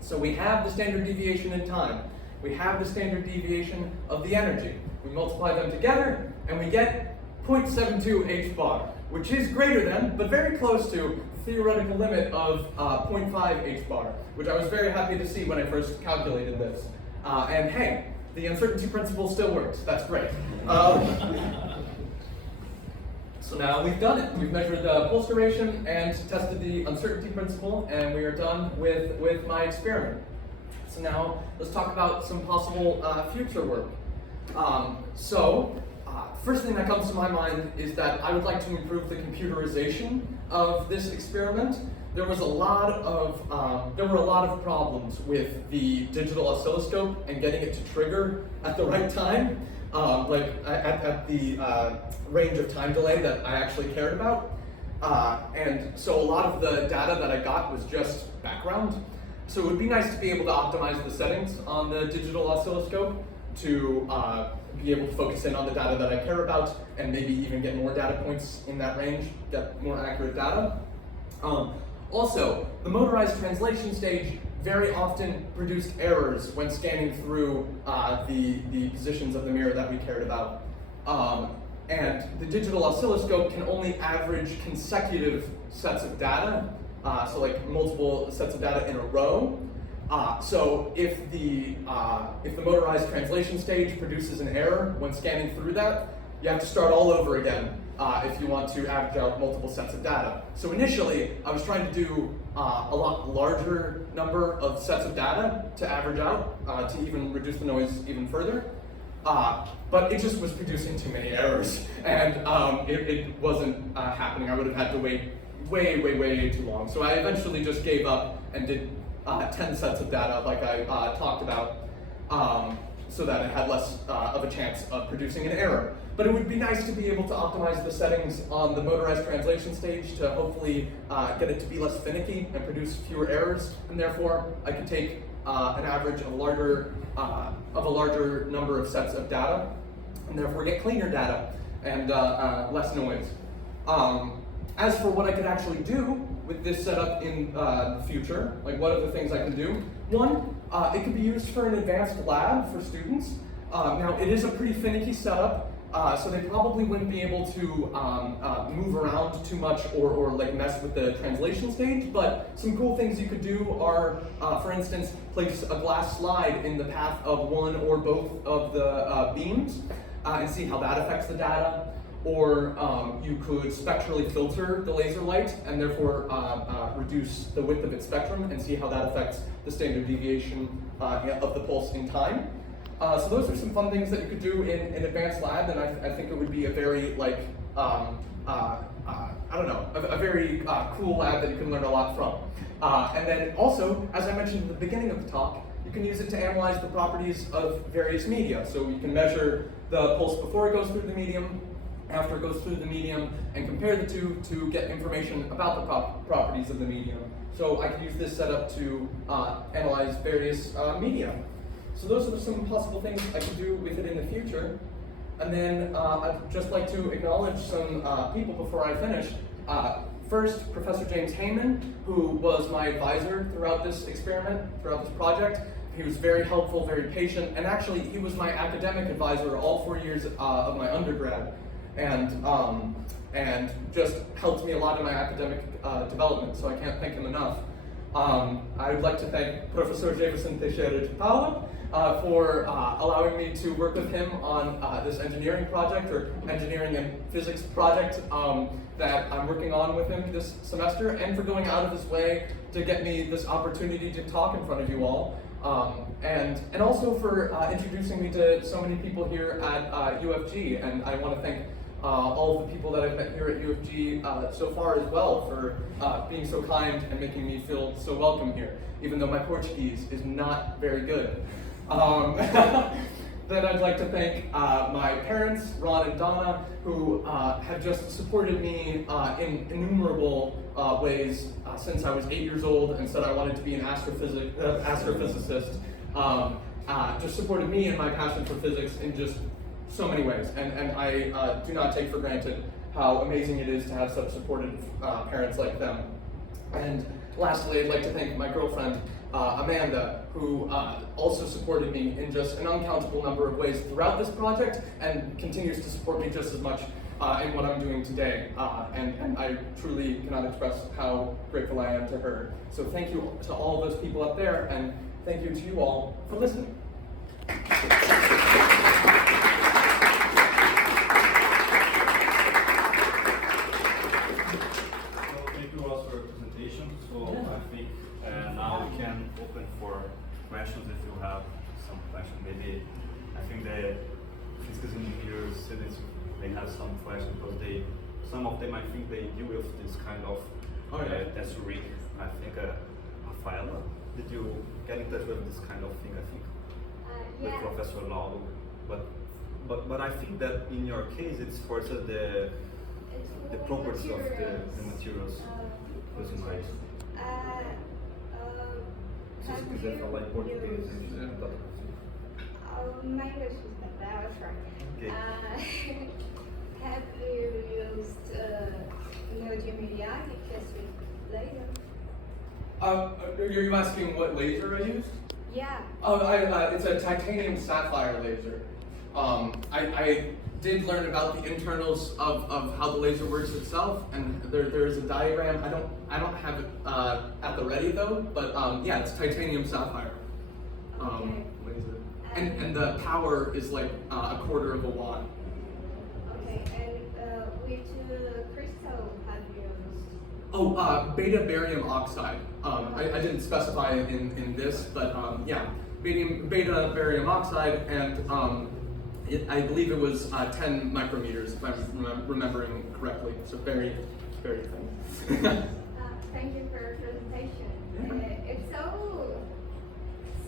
So we have the standard deviation in time. We have the standard deviation of the energy. We multiply them together, and we get 0.72 h bar, which is greater than, but very close to, theoretical limit of 0.5 h bar, which I was very happy to see when I first calculated this. And hey, the uncertainty principle still works. That's great. So now we've done it. We've measured the pulse duration and tested the uncertainty principle, and we are done with my experiment. So now let's talk about some possible future work. First thing that comes to my mind is that I would like to improve the computerization of this experiment. There were a lot of problems with the digital oscilloscope and getting it to trigger at the right time, like at the range of time delay that I actually cared about. And so a lot of the data that I got was just background. So it would be nice to be able to optimize the settings on the digital oscilloscope to be able to focus in on the data that I care about and maybe even get more data points in that range, get more accurate data. Also, the motorized translation stage very often produced errors when scanning through the positions of the mirror that we cared about. And the digital oscilloscope can only average consecutive sets of data, so like multiple sets of data in a row. So if the motorized translation stage produces an error when scanning through that, you have to start all over again if you want to average out multiple sets of data. So initially, I was trying to do a lot larger number of sets of data to average out, to even reduce the noise even further. But it just was producing too many errors, and it wasn't happening. I would have had to wait way too long. So I eventually just gave up and did 10 sets of data like I talked about, so that it had less of a chance of producing an error. But it would be nice to be able to optimize the settings on the motorized translation stage to hopefully get it to be less finicky and produce fewer errors, and therefore I could take an average of a larger number of sets of data, and therefore get cleaner data and less noise. As for what I could actually do with this setup in the future, like what are the things I can do? One, it could be used for an advanced lab for students. Now, it is a pretty finicky setup, so they probably wouldn't be able to move around too much or like mess with the translation stage, but some cool things you could do are, for instance, place a glass slide in the path of one or both of the beams and see how that affects the data. Or you could spectrally filter the laser light and therefore reduce the width of its spectrum and see how that affects the standard deviation of the pulse in time. So those are some fun things that you could do in an advanced lab, and I think it would be a very a very cool lab that you can learn a lot from. And then also, as I mentioned at the beginning of the talk, you can use it to analyze the properties of various media. So you can measure the pulse before it goes through the medium, after it goes through the medium, and compare the two to get information about the properties of the medium. So I could use this setup to analyze various media. So those are some possible things I could do with it in the future. And then I'd just like to acknowledge some people before I finish. First, Professor James Heyman, who was my advisor throughout this experiment, throughout this project. He was very helpful, very patient, and actually he was my academic advisor all 4 years of my undergrad. And just helped me a lot in my academic development, so I can't thank him enough. I would like to thank Professor Jefferson Teixeira de Paula for allowing me to work with him on this engineering project, or engineering and physics project that I'm working on with him this semester, and for going out of his way to get me this opportunity to talk in front of you all. And also for introducing me to so many people here at UFG, and I want to thank all of the people that I've met here at UFG so far as well for being so kind and making me feel so welcome here, even though my Portuguese is not very good. Then I'd like to thank my parents, Ron and Donna, who have just supported me in innumerable ways since I was 8 years old and said I wanted to be an astrophysicist. Just supported me and my passion for physics in just so many ways, and I do not take for granted how amazing it is to have such supportive parents like them. And lastly, I'd like to thank my girlfriend, Amanda, who also supported me in just an uncountable number of ways throughout this project and continues to support me just as much in what I'm doing today, and I truly cannot express how grateful I am to her. So thank you to all those people up there, and thank you to you all for listening. Thank you all for your presentation. So I think now we can open for questions if you have some questions. Maybe I think the physics engineers students they have some questions because some of them I think they deal with this kind of test rig. I think Rafaela, did you get in touch with this kind of thing? I think with Professor Laudo, but I think that in your case it's for the properties of the materials using light. Se você quiser falar em português, a gente não tá traduzindo. My English is not bad, I'll try. Okay. Have you used neodymium casting laser? Are you asking what laser I used? Yeah. It's a titanium sapphire laser. I did learn about the internals of how the laser works itself, and there is a diagram. I don't have it at the ready though, but yeah, it's titanium sapphire laser, and the power is like a quarter of a watt. Okay, and which crystal have you used? Oh, beta barium oxide. I didn't specify it in this, but yeah, beta barium oxide, and I believe it was 10 micrometers, if I'm remembering correctly. So very, very thin. Thank you for your presentation. It's so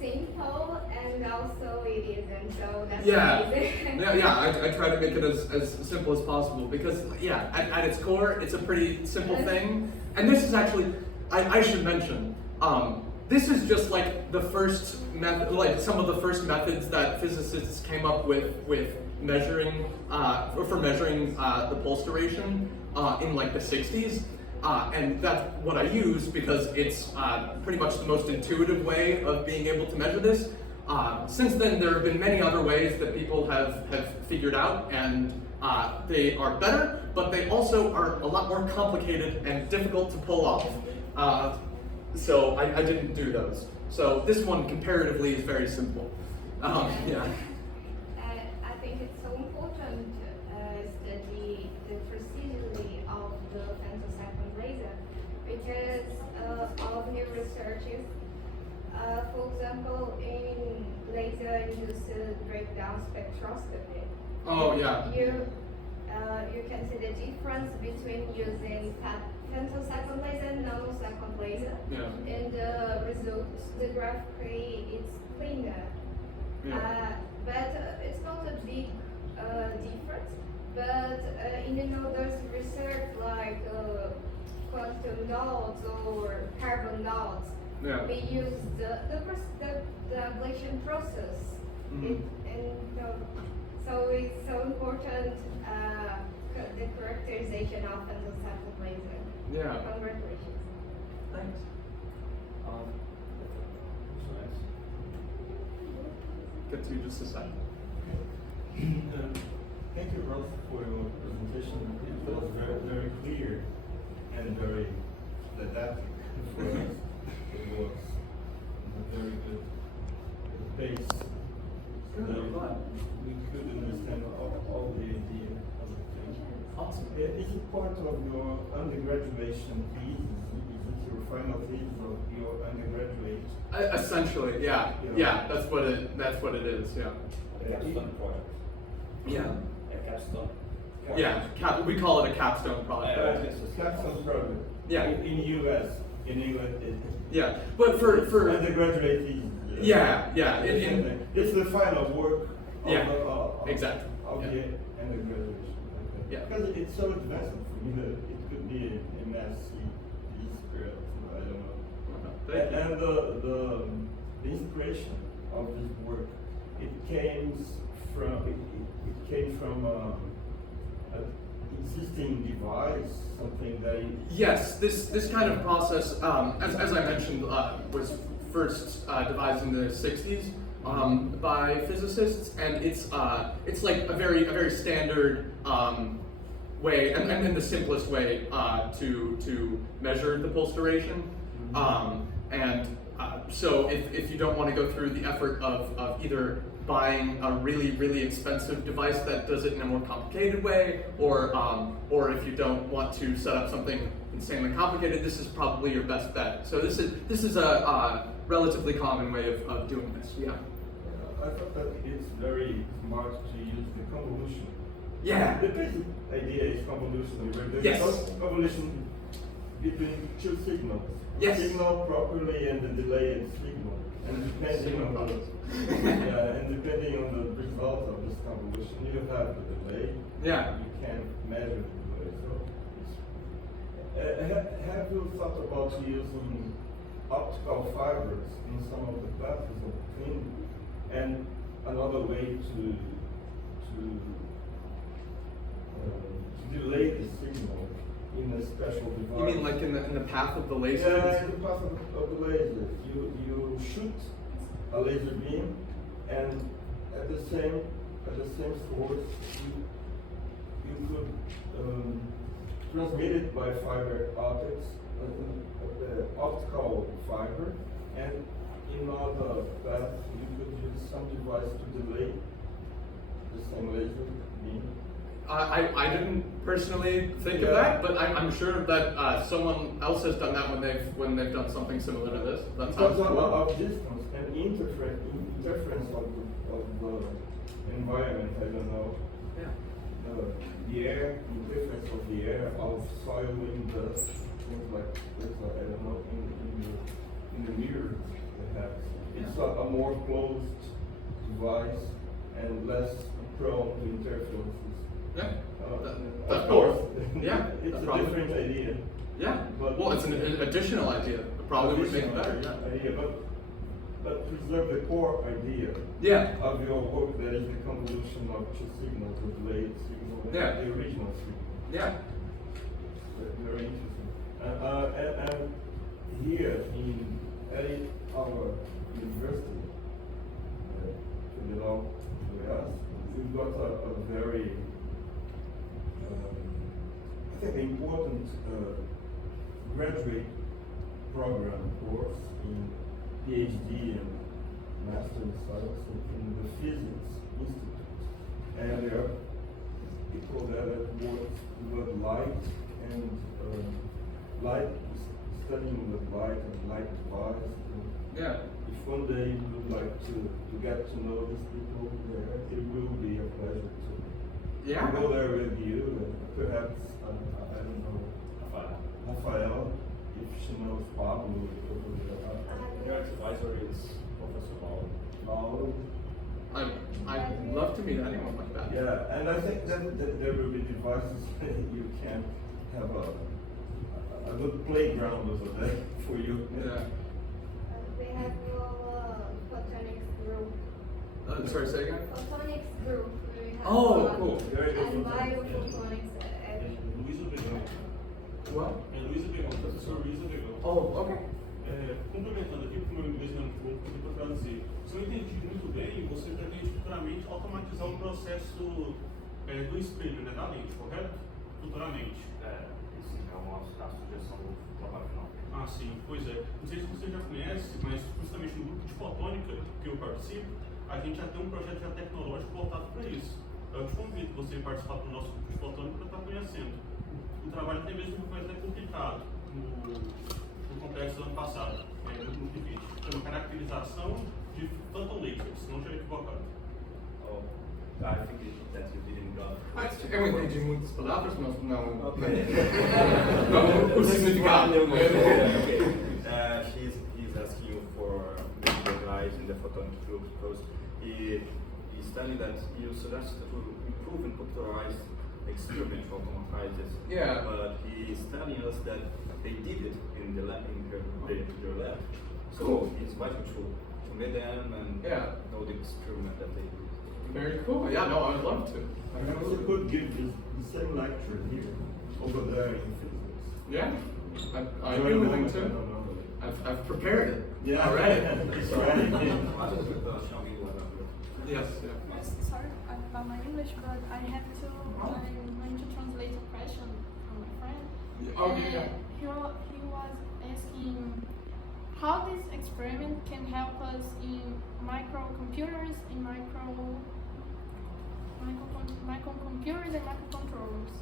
simple, and also it isn't, so that's amazing. I try to make it as simple as possible because, yeah, at its core, it's a pretty simple thing. And this is actually, I should mention, this is just like the first method, like some of the first methods that physicists came up with measuring, for measuring the pulse duration in like the 60s. And that's what I use because it's pretty much the most intuitive way of being able to measure this. Since then, there have been many other ways that people have figured out, and they are better, but they also are a lot more complicated and difficult to pull off. So I didn't do those. So this one comparatively is very simple. Yeah. I think it's so important to study the precision of the femtosecond laser because of new researches. For example, in laser-induced breakdown spectroscopy. Oh yeah. You can see the difference between using femtosecond laser and nanosecond laser. Yeah. And the results, the graphically, it's cleaner. Yeah. But it's not a big difference. But in another research like quantum dots or carbon dots, Yeah. we use the ablation process. Mhm. So it's so important the characterization of femtosecond laser. Yeah. Congratulations. Thanks. Get to you just a second. Thank you, Ralph, for your presentation. It was very, very clear and very didactic for us. It was a very good base. So that we could understand all the idea of the thing. Awesome. Is it part of your undergraduate thesis? Is it your final thesis of your undergraduate? Essentially, yeah. Yeah, that's what it is, yeah. Capstone project. Yeah. Capstone. Yeah, we call it a capstone project. Capstone program. Yeah. In US, in England, Yeah, but for undergraduate thesis. yeah, It's the final work Yeah, of exactly. of Yeah. the undergraduate. Okay. Yeah. Because it's so advanced for me that it could be a MSc spirit, I don't know. And the inspiration of this work, it came from an existing device, something that Yes, this kind of process, as I mentioned, was first devised in the 60s by physicists, and it's like a very standard way, and the simplest way to measure the pulse duration. So if you don't want to go through the effort of either buying a really expensive device that does it in a more complicated way, or if you don't want to set up something insanely complicated, this is probably your best bet. So this is a relatively common way of doing this. Yeah. I thought that it's very smart to use the convolution. Yeah. The basic idea is convolution. There's Yes. convolution between two signals. Yes. Signal properly and the delayed signal. And depending on the result of this convolution, you have the delay. Yeah. You can measure the delay. So, have you thought about using optical fibers in some of the classes of cleaning? And another way to delay the signal in a special device. You mean like in the path of the laser? Yeah, in the path of the laser. You shoot a laser beam, and at the same source, you could transmit it by fiber optics, optical fiber, and in other path you could use some device to delay the same laser beam. I didn't personally think of that, but I'm sure that someone else has done that when they've done something similar to this. That sounds Because cool. of distance and interference of the environment, I don't know. Yeah. The air, interference of the air, of soil, wind, dust, things like this, I don't know, in the mirror perhaps. It's a more closed device and less prone to interferences. Yeah. Of course. Yeah. It's that a probably- different idea. Yeah. But- Well, it's an additional idea. It probably would make it better. Yeah. Idea, but preserve the core idea Yeah. of your work, that is the convolution of two signals, the delayed signal and Yeah. the original signal. Yeah. Very interesting. And here at our university, Federal Goiás, we've got a very, I think, important graduate program course in PhD and Master in Science in the Physics Institute. And there are people there that work with light and studying with light and light device. Yeah. If one day you would like to get to know these people there, it will be a pleasure to Yeah. go there with you, and perhaps, I don't know, Rafael, if she knows Pablo. Your advisor is Professor Paulo. I'd love to meet anyone like that. Yeah, and I think that there will be devices you can have a good playground over there for you. Yeah. We have our photonics group. Sorry, say again? Photonics group. We have Oh, cool. Very good. and biophotonics. Luísa Begão. What? É Luísa Begão, professor Luísa Begão. Oh, okay. Complementando aqui, porque o meu inglês não é muito bom, vou para traduzir. Se eu entendi muito bem, você pretende futuramente automatizar o processo do streaming, né, da lente, correto? Futuramente. Isso é a sugestão do trabalho final. Ah, sim, pois é. Não sei se você já conhece, mas justamente no grupo de fotônica que eu participo, a gente já tem um projeto já tecnológico voltado para isso. Eu te convido você a participar do nosso grupo de fotônica para estar conhecendo. O trabalho até mesmo foi até complicado no complexo do ano passado, no grupo de vídeo. Chama caracterização de phantom lasers, não estiver equivocado. Oh, I think that you didn't got. Eu entendi muitas palavras, mas não. Okay. Não o significado. Okay. He's asking you for maybe the guys in the photonic group because he's telling that you suggest to improve and popularize experiment to automatize this. Yeah. But he's telling us that they did it in the lab, in their lab. So Cool. it's vital to meet them and Yeah. know the experiment that they did. Very cool. Yeah, no, I would love to. I also could give the same lecture here, over there in physics. Yeah. I'd be willing to. I've prepared it. Yeah, Already. It's ready. Shall we Yes, yeah. Yes, sorry about my English, but I have to. I'm going to translate a question. question from my friend. Oh, yeah. He was asking how this experiment can help us in microcomputers, in microcomputers and microcontrollers.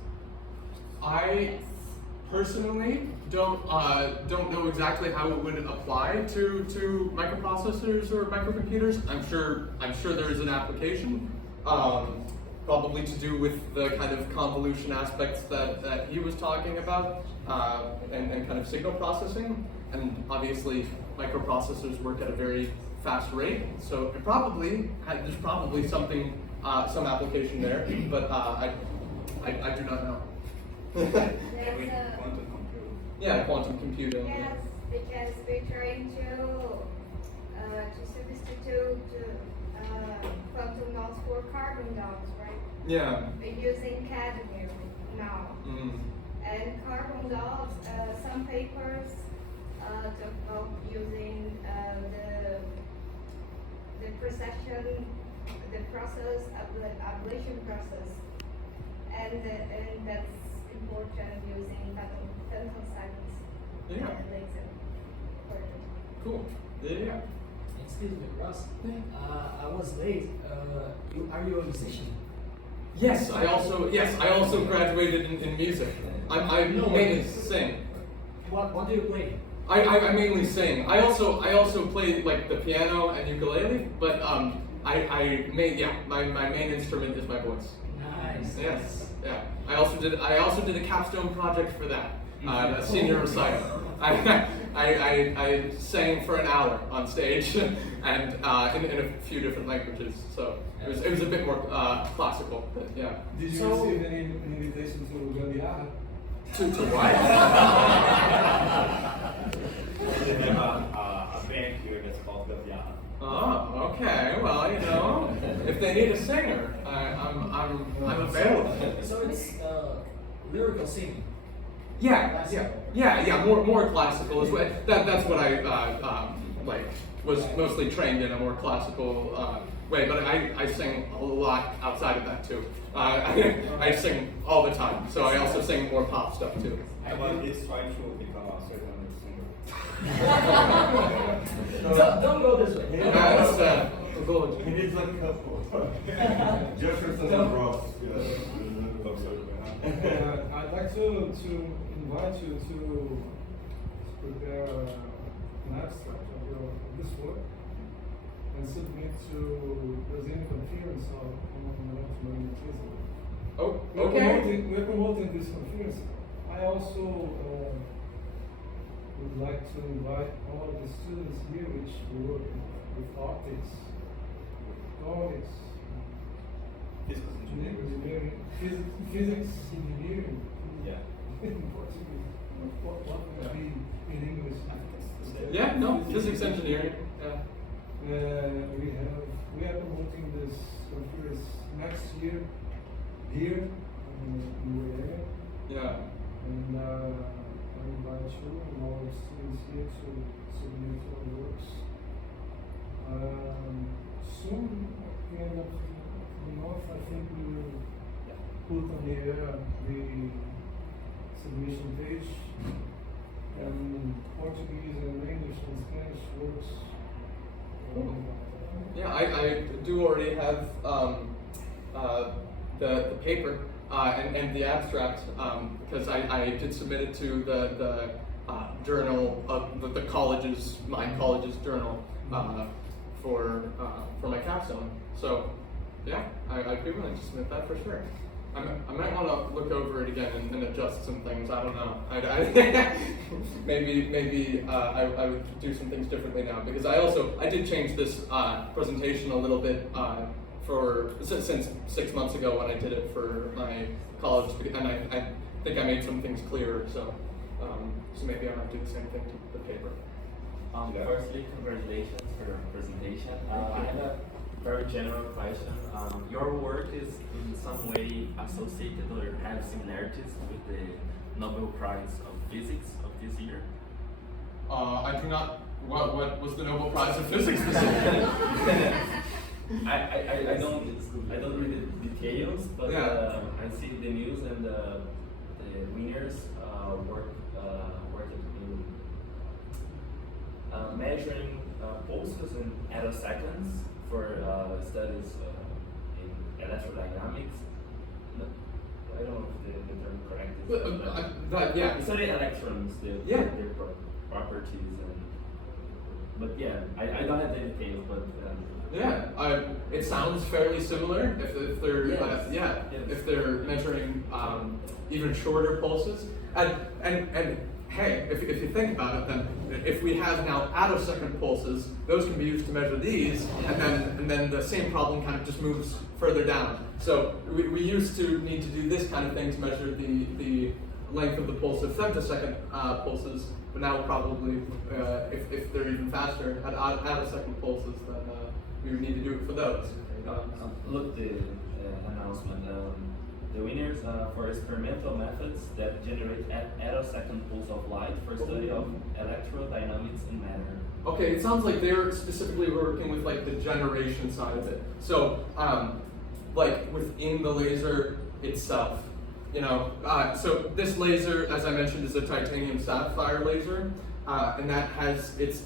I personally don't know exactly how it would apply to microprocessors or microcomputers. I'm sure there is an application, probably to do with the kind of convolution aspects that he was talking about, and kind of signal processing. And obviously, microprocessors work at a very fast rate, so there's probably something, some application there, but I do not know. There's a, Quantum computing. Yeah, quantum computing. yes, because we're trying to substitute quantum dots for carbon dots, right? Yeah. We're using cadmium now. Mm. And carbon dots, some papers talk about using the procession, the process, ablation process, and that's important using femtosecond Yeah. laser. Cool. Yeah. Excuse me, Ross. I was late. Are you a musician? Yes, I also graduated in music. I No mainly way. sing. What do you play? I mainly sing. I also play like the piano and ukulele, but my main instrument is my voice. Nice. Yes. Yeah. I also did a capstone project for that. A senior recital. I sang for an hour on stage, and in a few different languages. So it was a bit more classical. But yeah. Did you So- receive any invitation to Goiânia? To what? They have a band here that's called Gaviana. Oh, okay. Well, if they need a singer, I'm available. So it's lyrical singing. Yeah. More classical is what that's what I was mostly trained in, a more classical way. But I sing a lot outside of that too. I sing all the time, so I also sing more pop stuff too. But he's trying to become a certain singer. Don't go this way. That's the goal. He needs like a couple. Jefferson and Ross. I'd like to invite you to prepare an abstract of this work and submit to Brazilian conference on electromagnetism. Oh, okay. We're promoting this conference. I also would like to invite all of the students here which work with optics, photonics, Physical engineering. engineering, physics engineering. Yeah. In Portuguese. What would be in English? Yeah, no, physics engineering. Yeah. We are promoting this conference next year here in Goiânia, Yeah. and I invite you and all the students here to submit your works. Soon, at the end of the month, I think we will put on the air the submission page, and Portuguese and English and Spanish works. Cool. Yeah, I do already have the paper and the abstract because I did submit it to the journal of the college's, my college's journal for my capstone. So yeah, I'd be willing to submit that for sure. I might want to look over it again and adjust some things. I don't know. Maybe I would do some things differently now because I did change this presentation a little bit since 6 months ago when I did it for my college, and I think I made some things clearer. So maybe I might do the same thing to the paper. Firstly, congratulations for your presentation. I have a very general question. Your work is in some way associated or have similarities with the Nobel Prize of Physics of this year? I do not. What was the Nobel Prize of Physics this year? I don't read the details, but Yeah. I see the news and winners worked in measuring pulses in attoseconds for studies in electrodynamics. No, I don't know if the term correct is. But yeah. We study electrons, Yeah. their properties, but yeah, I don't have the details, but. Yeah, it sounds fairly similar if they're Yes. yeah Yes. if they're measuring even shorter pulses and hey, if you think about it, then if we have now attosecond pulses, those can be used to measure these, and then the same problem kind of just moves further down. So we used to need to do this kind of thing to measure the length of the pulse of femtosecond pulses, but now probably if they're even faster at attosecond pulses, then we would need to do it for those. Look the announcement. The winners for experimental methods that generate attosecond pulse of light for study of electrodynamics in matter. Okay, it sounds like they're specifically working with like the generation side of it. So, like within the laser itself, you know. So this laser, as I mentioned, is a titanium sapphire laser, and that has its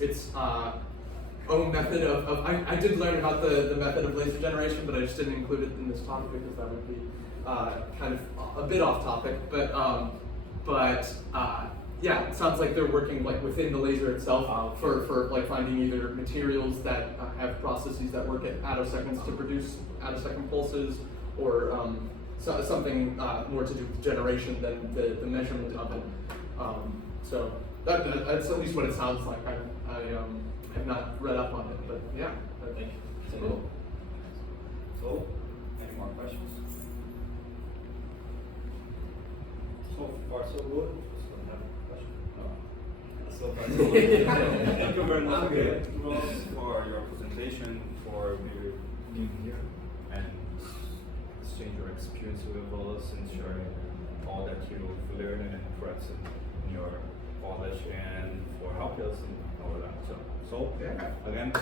own method of I did learn about the method of laser generation, but I just didn't include it in this topic because that would be kind of a bit off topic. But yeah, it sounds like they're working like within the laser itself for like finding either materials that have processes that work at attoseconds to produce attosecond pulses, or something more to do with generation than the measurement of it. So that's at least what it sounds like. I have not read up on it, but yeah. Thank you. Cool. So, any more questions? So far, so good. So, have a question? No. So far, so good. Thank you very much again, Ross, for your presentation, for being here and exchange your experience with us and sharing all that you've learned and impressed in your college, and for helping us in all of that. So yeah, again.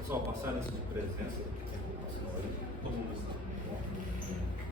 Pessoal, passar a lista de presença.